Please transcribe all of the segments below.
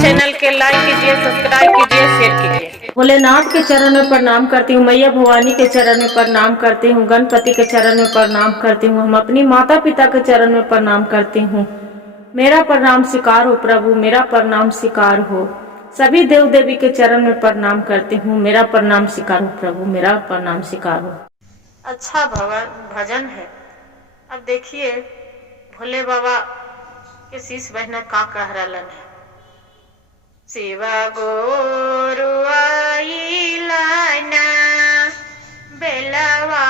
Channel के लाइक कीजिए, subscribe कीजिए, शेयर कीजिए। भोलेनाथ के चरण में प्रणाम करती हूँ, मैया भवानी के चरण में प्रणाम करती हूँ, गणपति के चरण में प्रणाम करती हूँ, हम अपनी माता पिता के चरण में प्रणाम करती हूँ। मेरा प्रणाम स्वीकार हो प्रभु, मेरा प्रणाम स्वीकार हो। सभी देव देवी के चरण में प्रणाम करती हूँ, मेरा प्रणाम स्वीकार हो प्रभु, मेरा प्रणाम स्वीकार हो। अच्छा भजन है। अब देखिए भोले बाबा के शीश बहना का कह रलन है। शिवा गोरु आइलाना बेलवा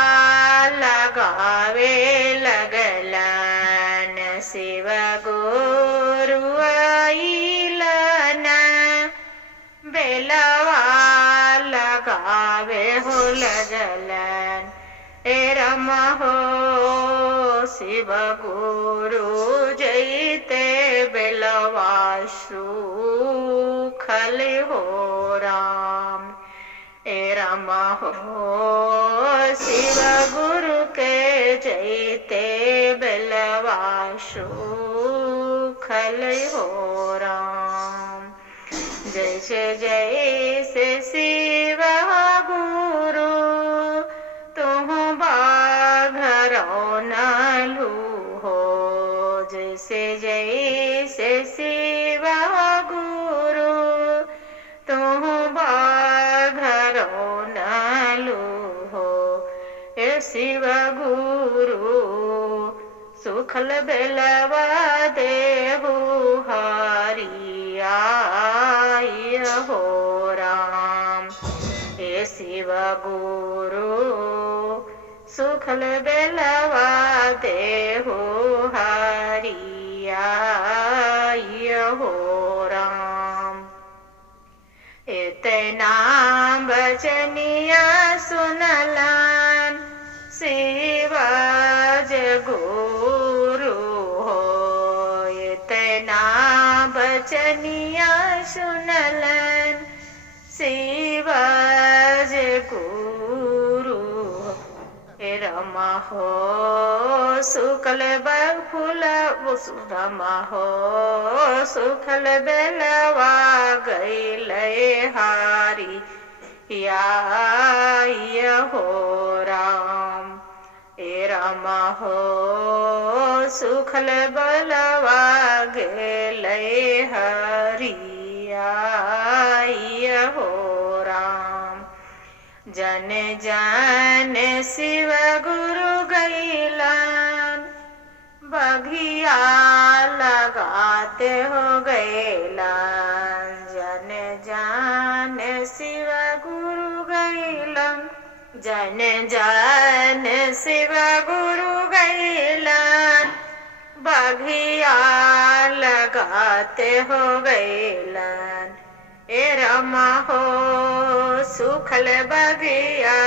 लगावे लगलन। शिवा गोरु आइलाना बेलवा लगावे हो लगलन। हे रम हो शिव गुरु जैते बेलवा सुखल हो राम। हे राम हो शिव गुरु के जैते बेलवा सुखल हो राम। जैसे जैसे शिव गुरु तुम बाघरो नालू हो। जैसे जैसे शिव गुरु तुम बाघरो नालू हो। हे शिव गुरु सुखल बेलवा देहु हरिया हो राम। हे शिव गुरु सुखल बेलवा देहु हरिया हो राम। इतना बचनिया सुनलन शिवज गुरु हो। इतना बचनिया सुनलन शिवज गुरु। हे रमा हो सुखल फूल रमा हो सुखल बेलवा गैले हारी या हो राम। हे रमा हो सुखल बेलवा गैले हरिया हो राम। जन जन शिव गुरु गैलन बघिया लगाते हो गैलन। जन जन शिव गुरु गैलन जन जन शिव गुरु गैलन बघिया लगाते हो गैलन। हे रमा हो सुखल बगिया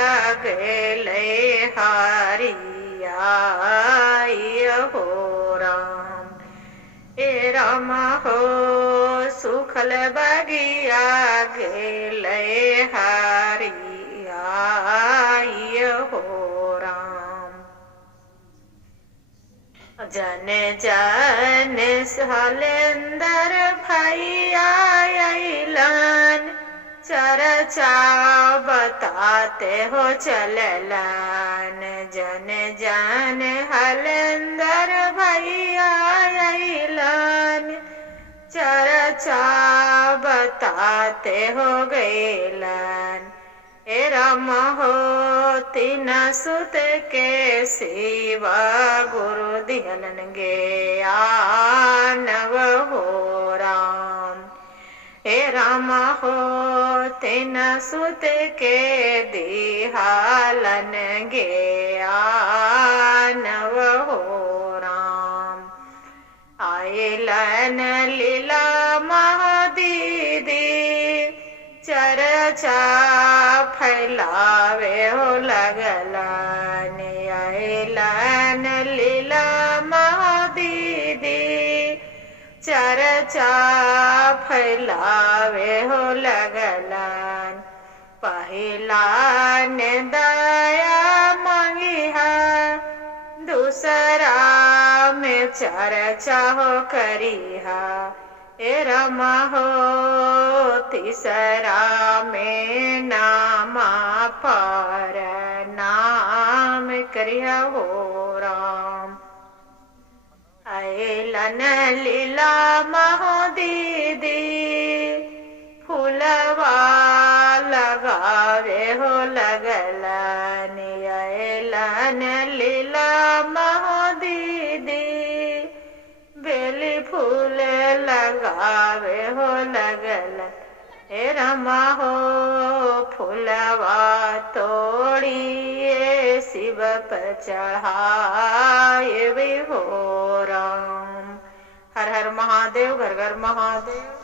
गैले हरिया हो राम। हे रमा हो सुखल बगिया गैले हरिया हो राम। जन जन हलेंदर भैया अइलन चर्चा बताते हो चललन। जन जन हलेंदर भैया अइलन चर्चा बताते हो गैलन। हे राम हो तीन सुत के शिवा गुरु दिहलन गे आनव हो राम। हे राम हो तीन सुत के दिहालन गे आनव हो राम। आइलन लीला महादीदी चर्चा फैलावे हो लगलन। आइलन लीला महादीदी चर्चा फैलावे हो लगलन। पहिला ने दया मांगी है दूसरा में चर्चा हो करिहा हे रमा हो तीसरा में नामा पर नाम करिहा हो राम। अलन लीला महो दीदी फूलवा लगावे हो लगलनी अलन लीला महो दीदी बेली फूल लगावे हो लगल हे रमा हो फूलवा तोड़िए शिव पर चढ़ाए भी हो राम। हर हर महादेव, घर घर महादेव।